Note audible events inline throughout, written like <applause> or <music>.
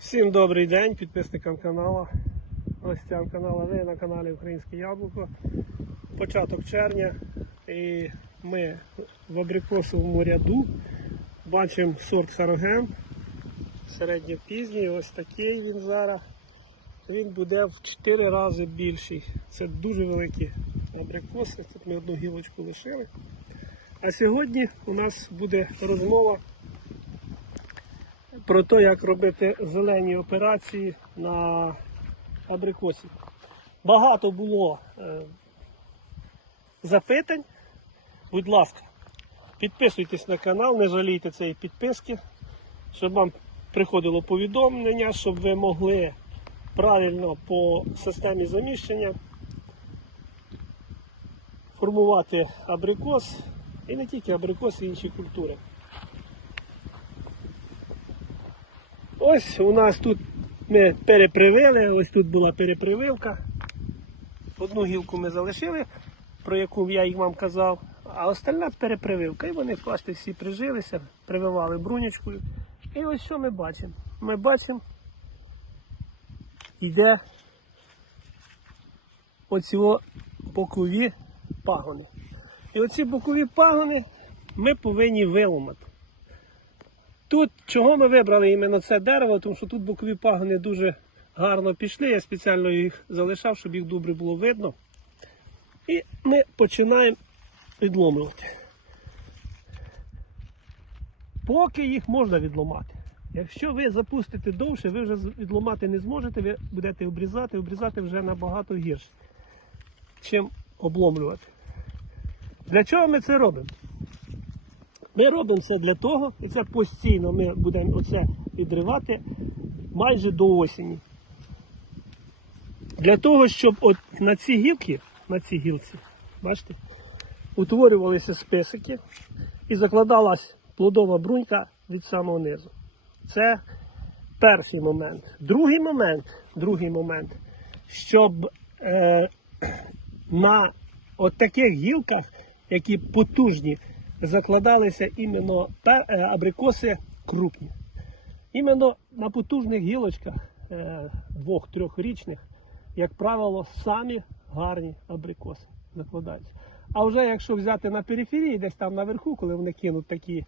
Всім добрий день, підписникам каналу, гостям каналу. Ви на каналі Українське Яблуко. Початок червня і ми в абрикосовому ряду бачимо сорт Хароген. Середньопізній, ось такий він зараз. Він буде в 4 рази більший. Це дуже великі абрикоси. Тут ми одну гілочку лишили. А сьогодні у нас буде розмова про те, як робити зелені операції на абрикосі. Багато було е, запитань. Будь ласка, підписуйтесь на канал, не жалійте цієї підписки, щоб вам приходило повідомлення, щоб ви могли правильно по системі заміщення формувати абрикос і не тільки абрикос, і інші культури. Ось у нас тут ми перепривили, ось тут була перепрививка. Одну гілку ми залишили, про яку я їм вам казав, а остальна перепрививка. І вони, бачите, всі прижилися, прививали брунючкою. І ось що ми бачимо? Ми бачимо, йде оці бокові пагони. І оці бокові пагони ми повинні виламати. Тут чого ми вибрали іменно це дерево, тому що тут бокові пагони дуже гарно пішли. Я спеціально їх залишав, щоб їх добре було видно. І ми починаємо відломлювати. Поки їх можна відломати. Якщо ви запустите довше, ви вже відломати не зможете, ви будете обрізати, обрізати вже набагато гірше, чим обломлювати. Для чого ми це робимо? Ми робимо це для того, і це постійно ми будемо оце відривати майже до осені. Для того, щоб от на ці гілки, на ці гілці, бачите, утворювалися списики і закладалась плодова брунька від самого низу. Це перший момент. Другий момент, другий момент, щоб е, <clears throat> на от таких гілках, які потужні, закладалися іменно е, абрикоси крупні. Іменно на потужних гілочках е, двох-трьохрічних, як правило, самі гарні абрикоси закладаються. А вже якщо взяти на периферії, десь там наверху, коли вони кинуть такі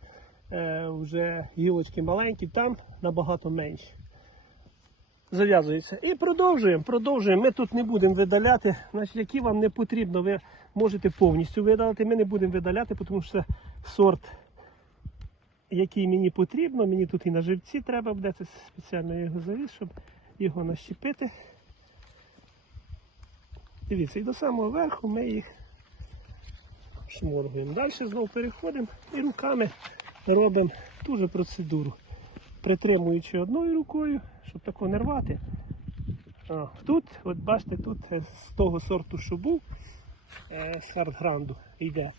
е, вже гілочки маленькі, там набагато менше. Зав'язується. І продовжуємо, продовжуємо. Ми тут не будемо видаляти, значить, які вам не потрібно, ви можете повністю видалити. Ми не будемо видаляти, тому що це сорт, який мені потрібно. Мені тут і на живці треба буде. Це спеціально його завіз, щоб його нащепити. Дивіться, і до самого верху ми їх шморгуємо. Далі знову переходимо і руками робимо ту же процедуру. Притримуючи одною рукою, щоб тако не рвати. А, тут, от бачите, тут е, з того сорту, що був, е, з хардгранду йде.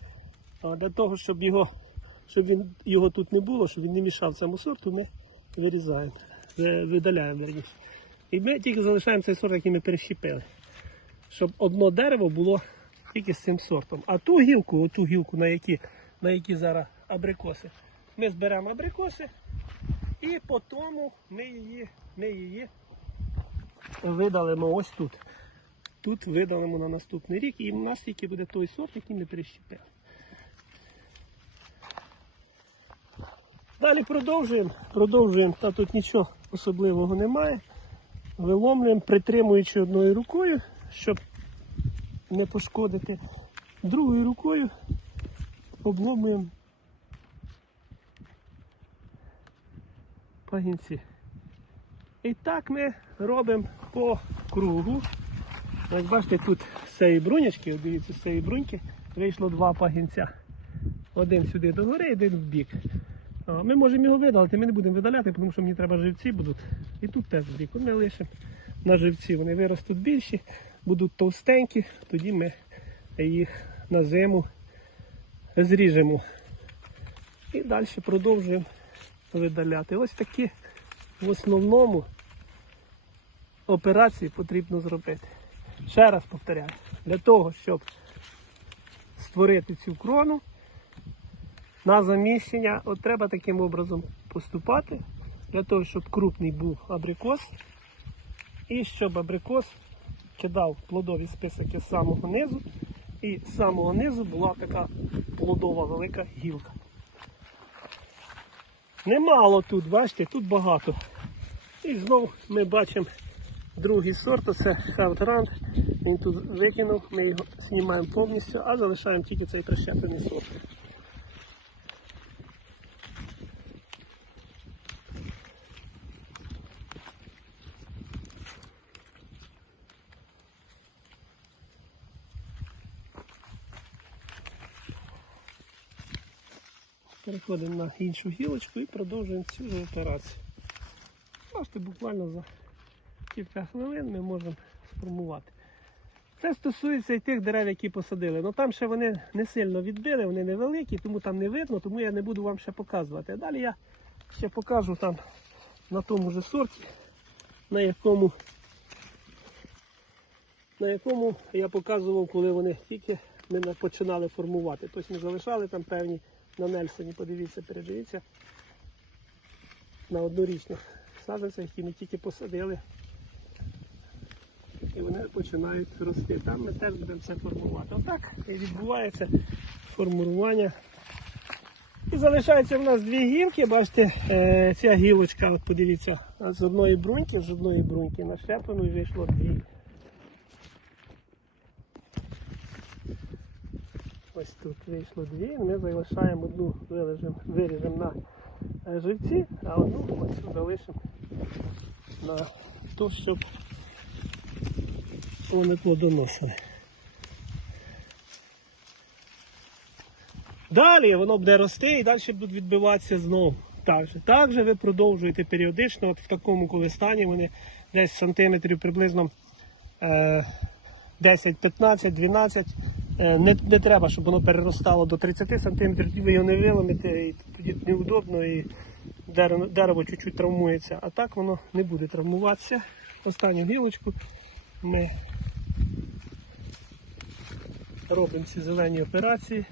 А для того, щоб його, щоб він, його тут не було, щоб він не мішав цьому сорту, ми вирізаємо, видаляємо верніше. І ми тільки залишаємо цей сорт, який ми перещепили. Щоб одно дерево було тільки з цим сортом. А ту гілку, оту гілку, на які, на які зараз абрикоси, ми зберемо абрикоси і по тому ми її, ми її видалимо ось тут. Тут видалимо на наступний рік, і в нас тільки буде той сорт, який ми перещепили. Далі продовжуємо. Продовжуємо, та тут нічого особливого немає. Виломлюємо, притримуючи одною рукою, щоб не пошкодити. Другою рукою обломуємо пагінці. І так ми робимо по кругу. Ось бачите, тут з цієї брунячки, дивіться, з цієї бруньки вийшло два пагінця. Один сюди догори, один в бік. Ми можемо його видалити, ми не будемо видаляти, тому що мені треба живці будуть. І тут теж в бік. Ми лишимо на живці, вони виростуть більші, будуть товстенькі, тоді ми їх на зиму зріжемо. І далі продовжуємо видаляти. Ось такі в основному операції потрібно зробити. Ще раз повторяю, для того, щоб створити цю крону на заміщення, от треба таким образом поступати для того, щоб крупний був абрикос, і щоб абрикос кидав плодові списики з самого низу, і з самого низу була така плодова велика гілка. Немало тут, бачите, тут багато. І знову ми бачимо другий сорт, це Хаутранд. Він тут викинув, ми його знімаємо повністю, а залишаємо тільки цей прищеплений сорт. Переходимо на іншу гілочку і продовжуємо цю операцію. Бачите, буквально за кілька хвилин ми можемо сформувати. Це стосується і тих дерев, які посадили. Ну там ще вони не сильно відбили, вони невеликі, тому там не видно, тому я не буду вам ще показувати. А далі я ще покажу там на тому ж сорті, на якому, на якому я показував, коли вони тільки ми починали формувати. Тобто ми залишали там певні на Нельсоні, подивіться, передивіться, на однорічних саджанцях, які ми тільки посадили. І вони починають рости. Там ми теж будемо це формувати. Отак і відбувається формування. І залишається в нас дві гілки, бачите, е, ця гілочка, от подивіться, з одної бруньки, з одної бруньки нашляпано і вийшло дві. Ось тут вийшло дві, ми залишаємо одну, виріжемо, виріжемо на е, живці, а одну ось залишимо на те, щоб вони плодоносили. Далі воно буде рости і далі будуть відбиватися знову. Так же. Так же ви продовжуєте періодично, от в такому коли стані вони десь сантиметрів приблизно е, 10, 15, 12. Е, Не, не треба, щоб воно переростало до 30 сантиметрів, тоді ви його не виламите, і тоді неудобно і дерево, дерево чуть-чуть травмується. А так воно не буде травмуватися. Останню гілочку ми робимо ці зелені операції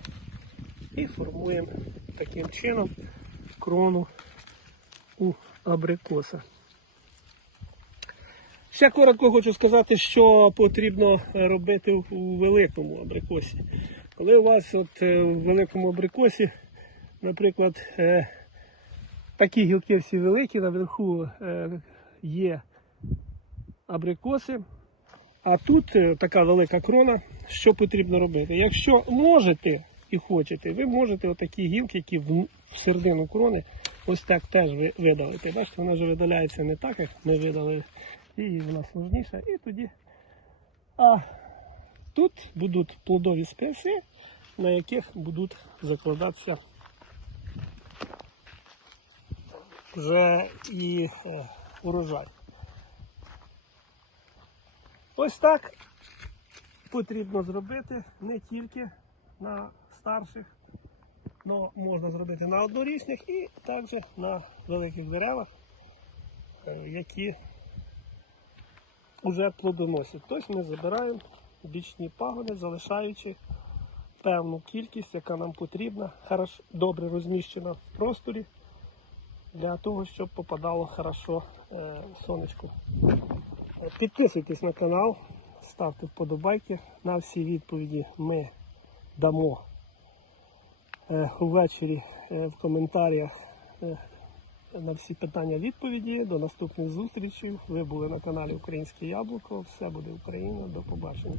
і формуємо таким чином крону у абрикоса. Ще коротко хочу сказати, що потрібно робити у великому абрикосі. Коли у вас от е, в великому абрикосі, наприклад, е, такі гілки всі великі, наверху е, є абрикоси, а тут е, така велика крона, що потрібно робити? Якщо можете і хочете, ви можете отакі гілки, які в, середину крони, ось так теж ви- видалити. Бачите, вона вже видаляється не так, як ми видали, і вона сложніша. І тоді. А тут будуть плодові списи, на яких будуть закладатися вже і е, урожай. Ось так потрібно зробити не тільки на старших, але можна зробити на однорічних і також на великих деревах, е, які вже плодоносять. Тобто ми забираємо бічні пагони, залишаючи певну кількість, яка нам потрібна, добре розміщена в просторі, для того, щоб попадало хорошо е, сонечко. Підписуйтесь на канал, ставте вподобайки. На всі відповіді ми дамо ввечері увечері е, в коментарях е, на всі питання відповіді. До наступних зустрічей. Ви були на каналі Українське Яблуко. Все буде Україна. До побачення.